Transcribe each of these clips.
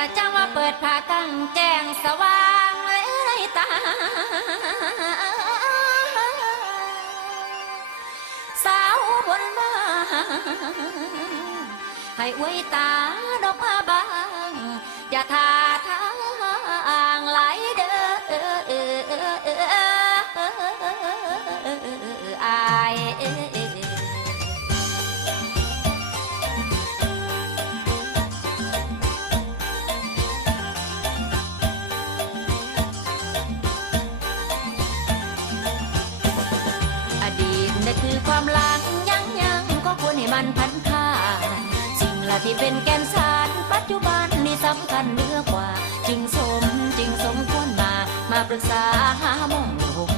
ะจังว่าเปิดผ้ากังแจ้งสว่างเลยตาสาวบนมาให้อวยตาดอกมาบางอย่าทาทา ที่เป็นแกนสารปัจจุบันนี่สำคัญเหนือกว่า จึงสมจึงสมควรมา มาปรึกษาหาหมองลง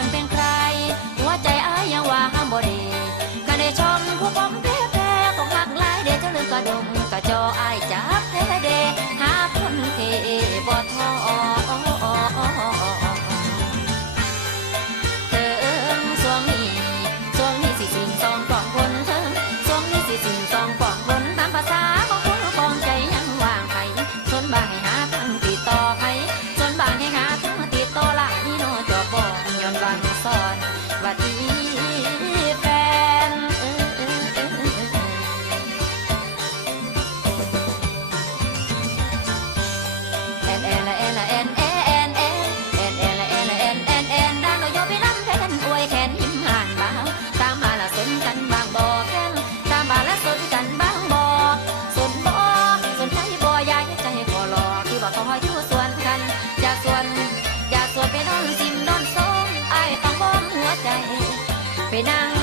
อนเป็น না